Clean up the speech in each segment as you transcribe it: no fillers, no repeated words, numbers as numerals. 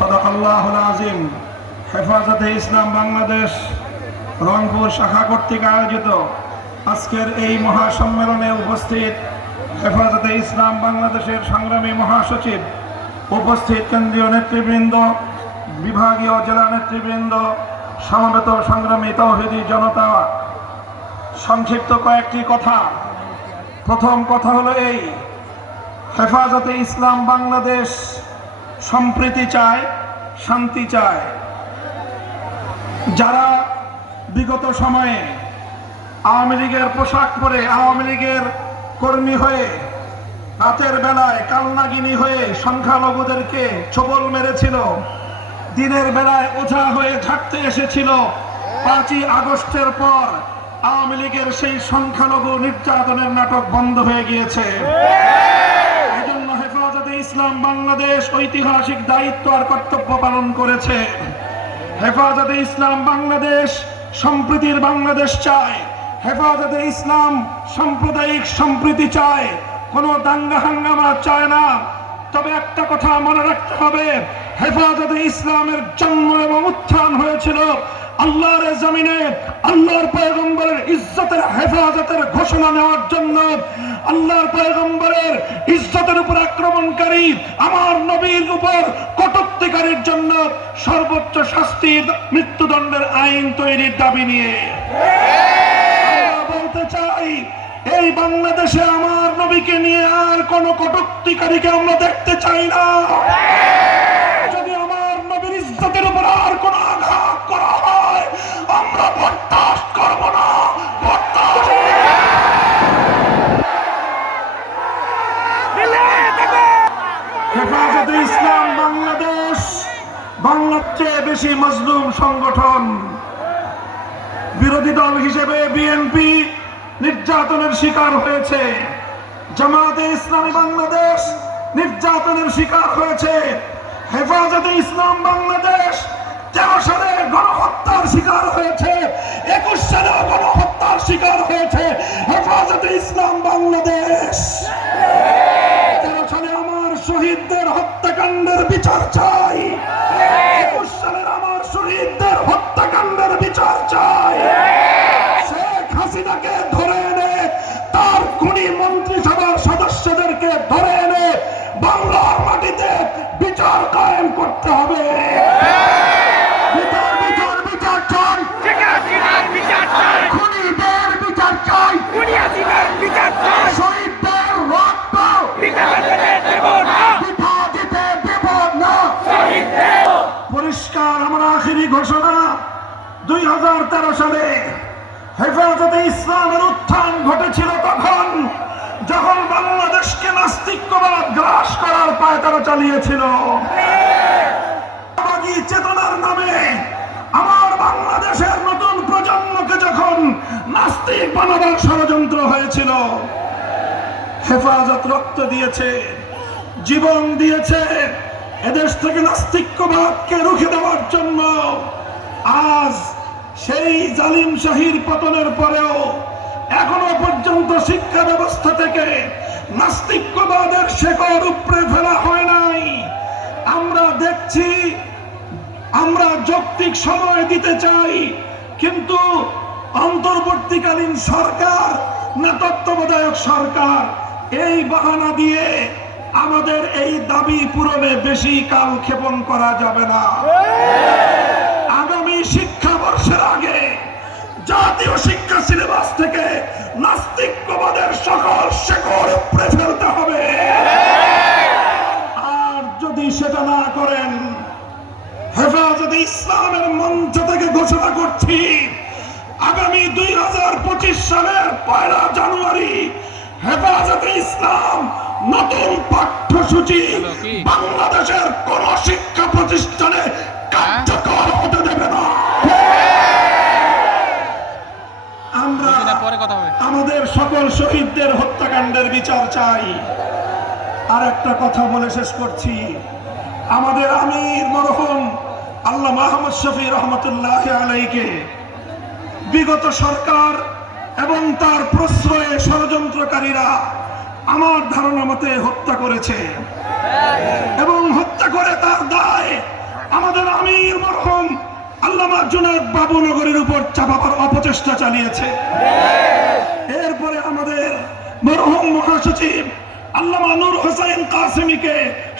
সাদাকাল্লাহুল আযীম। হেফাজতে ইসলাম বাংলাদেশ রংপুর শাখা কর্তৃক আয়োজিত আজকের এই মহাসম্মেলনে উপস্থিত হেফাজতে ইসলাম বাংলাদেশের সংগ্রামী মহাসচিব, উপস্থিত কেন্দ্রীয় নেতৃবৃন্দ, বিভাগীয় জেলা নেতৃবৃন্দ, সমবেত সংগ্রামী তাওহীদি জনতা, সংক্ষিপ্ত কয়েকটি কথা। প্রথম কথা হলো এই, হেফাজতে ইসলাম বাংলাদেশ সম্প্রীতি চায়, শান্তি চায়। যারা বিগত সময়ে আওয়ামী লীগের পোশাক পরে, আওয়ামী লীগের কর্মী হয়ে, রাতের বেলায় কালনাগিনী হয়ে সংখ্যালঘুদেরকে ছোবল মেরেছিল, দিনের বেলায় ওঝা হয়ে ঝাড়তে এসেছিল, 5ই আগস্টের পর আওয়ামী লীগের সেই সংখ্যালঘু নির্যাতনের নাটক বন্ধ হয়ে গিয়েছে। এজন্য হেফাজতে ইসলাম বাংলাদেশ ঐতিহাসিক দায়িত্ব আর কর্তব্য পালন করেছে। হেফাজতে ইসলাম বাংলাদেশ সম্প্রীতির বাংলাদেশ চায়। হেফাজতে ইসলাম সাম্প্রদায়িক সম্প্রীতি চায়, কোনো দাঙ্গা হাঙ্গামা চায় না। তবে একটা কথা মনে রাখতে হবে, হেফাজতে ইসলামের জন্ম এবং উত্থান হয়েছিল আল্লাহর জমিনে আল্লাহর পয়গম্বরের ইজ্জতের হেফাজতের ঘোষণা নেওয়ার জন্য। আল্লাহর পয়গম্বরের ইজ্জতের উপর আক্রমণকারী, আমার নবীর উপর কটূক্তিকারীর জন্য সর্বোচ্চ শাস্তির মৃত্যুদণ্ডের আইন তৈরির দাবি নিয়ে আমরা বলতে চাই, এই বাংলাদেশে আমার নবীকে নিয়ে আর কোন কটূক্তিকারীকে আমরা দেখতে চাই না। যদি আমার নবীর ইজ্জতের উপর আর কোন আঘাত করা হয়, আমরা বরদাস্ত করব না। হেফাজতে ইসলাম বাংলাদেশ বাংলার চেয়ে বেশি মজলুম সংগঠন। বিরোধী দল হিসেবে বিএনপি নির্যাতনের শিকার হয়েছে, জামায়াতে ইসলামী বাংলাদেশ নির্যাতনের শিকার হয়েছে, হেফাজতে ইসলাম বাংলাদেশ 13 সালে গণহত্যার শিকার হয়েছে, 21 সালে গণহত্যার শিকার হয়েছে হেফাজতে ইসলাম বাংলাদেশ। 13 সালে আমার শহীদদের হত্যাকাণ্ডের বিচার চাই, 21 সালের আমার শহীদদের হত্যাকাণ্ডের বিচার চাই। শেখ হাসিনাকে ধরে এনে, তার খুনি মন্ত্রিসভার সদস্যদেরকে ধরে এনে বাংলার মাটিতে বিচার কায়েম করতে হবে। বিচার বিচার বিচার চাই, খুনিদের বিচার চাই, বিচার চাই, শহীদদের রক্ত বৃথা যেতে দেব না। পরিষ্কার আমার আখেরি ঘোষণা, 2013 সালে হেফাজতে ইসলামের উত্থান ঘটেছিল তখন, যখন বাংলাদেশকে নাস্তিক্যবাদ গ্রাস করার পায়তারা চালিয়েছিল। চেতনার নামে আমার বাংলাদেশের নতুন প্রজন্মকে যখন নাস্তিক বানাবার ষড়যন্ত্র হয়েছিল, হেফাজত রক্ত দিয়েছে, জীবন দিয়েছে এদেশ থেকে নাস্তিক্যবাদকে রুখে দেওয়ার জন্য। আজ সেই জালিম শাহীর পতনের পরেও এখনো পর্যন্ত শিক্ষা ব্যবস্থা থেকে নাস্তিক্যবাদের শেকড় উপড়ে ফেলা হয় নাই। আমরা দেখছি, আমরা যৌক্তিক সময় দিতে চাই, কিন্তু অন্তর্বর্তীকালীন সরকার না তত্ত্বাবধায়ক সরকার, এই বাহানা দিয়ে আমাদের এই দাবি পূরণে বেশি কাল ক্ষেপণ করা যাবে না। আগামী শিক্ষাবর্ষের আগে জাতীয় শিক্ষা সিলেবাস থেকে নাস্তিক্যবাদের সকল শেকড় উপড়ে ফেলতে হবে। আর যদি সেটা না করেন, হেফাজতে ইসলামের মঞ্চ থেকে ঘোষণা করছি, আগামী 2025 সালের 1 জানুয়ারি হেফাজতে ইসলাম নতুন পাঠ্যসূচি বাংলাদেশের কোন শিক্ষা প্রতিষ্ঠানে কার্যকর হতে দেবে না। আমরা আমাদের সকল শহীদদের হত্যাকাণ্ডের বিচার চাই। আর একটা কথা বলে শেষ করছি, আমাদের আমির মরহুম আল্লামা মাহমুদ শফি রহমতুল্লাহ আলাইকে বিগত সরকার এবং তার প্রশ্রয়ে ষড়যন্ত্রকারীরা আমার ধারণা মতে হত্যা করেছে, এবং হত্যা করে তার দায় জুনায়েদ বাবুনগরীর উপর চাপাবার অপচেষ্টা চালিয়েছে। এরপরে আমাদের মরহুম মহাসচিব আল্লামা নূর হোসেন কাসেমীকে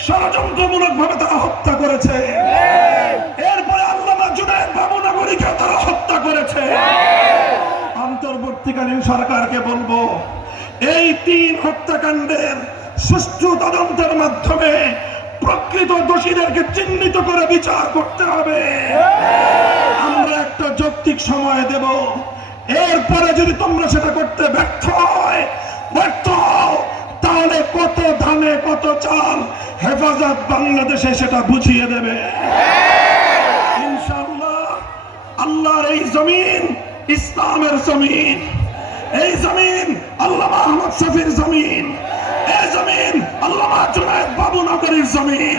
ষড়যন্ত্রমূলক ভাবে তারা হত্যা করেছে। এরপরে আল্লামা জুনায়েদ বাবুনগরীকে তারা হত্যা করেছে। অন্তর্বর্তীকালীন সরকারকে বলবো, এই 3 হত্যাকাণ্ডের সুষ্ঠু তদন্তের মাধ্যমে প্রকৃত দোষীদেরকে চিহ্নিত করে বিচার করতে হবে। আমরা একটা যৌক্তিক সময় দেব, এরপরে যদি তোমরা সেটা করতে ব্যর্থ হও, তাহলে কত ধানে কত চাল হেফাজত বাংলাদেশে সেটা বুঝিয়ে দেবে ইনশাআল্লাহ। আল্লাহর এই জমিন ইসলামের জমিন, এই জমিন আল্লামা আহমদ শফির জমিন, এই জমিন আল্লামা জুনায়েদ বাবুনগরীর জমিন,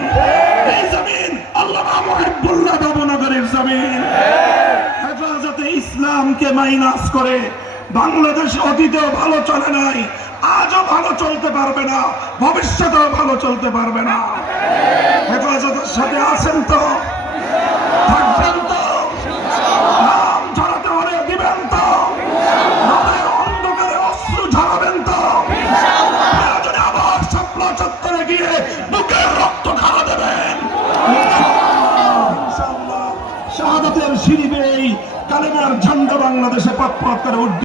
এই জমিন আল্লামা মুহিবুল্লাহ বাবুনগরীর জমিন। হেফাজতে ইসলামকে মাইনাস করে বাংলাদেশ অতীতেও ভালো চলে নাই, আজও ভালো চলতে পারবে না, ভবিষ্যতেও ভালো চলতে পারবে না। হেফাজতের সাথে আছেন তো? থাকবেন তো? নাম ঝরাতে হলে দিবেন তো? রাতের অন্ধকারে অশ্রু ঝরাবেন তো? প্রয়োজনে আবার শাপলা চত্বরে গিয়ে বুকের রক্ত ঢালা দেবেন ইনশাআল্লাহ। শাহাদাতের সিঁড়ি বেয়ে কালেমার ঝান্ডা বাংলাদেশে পথ করে উঠবে।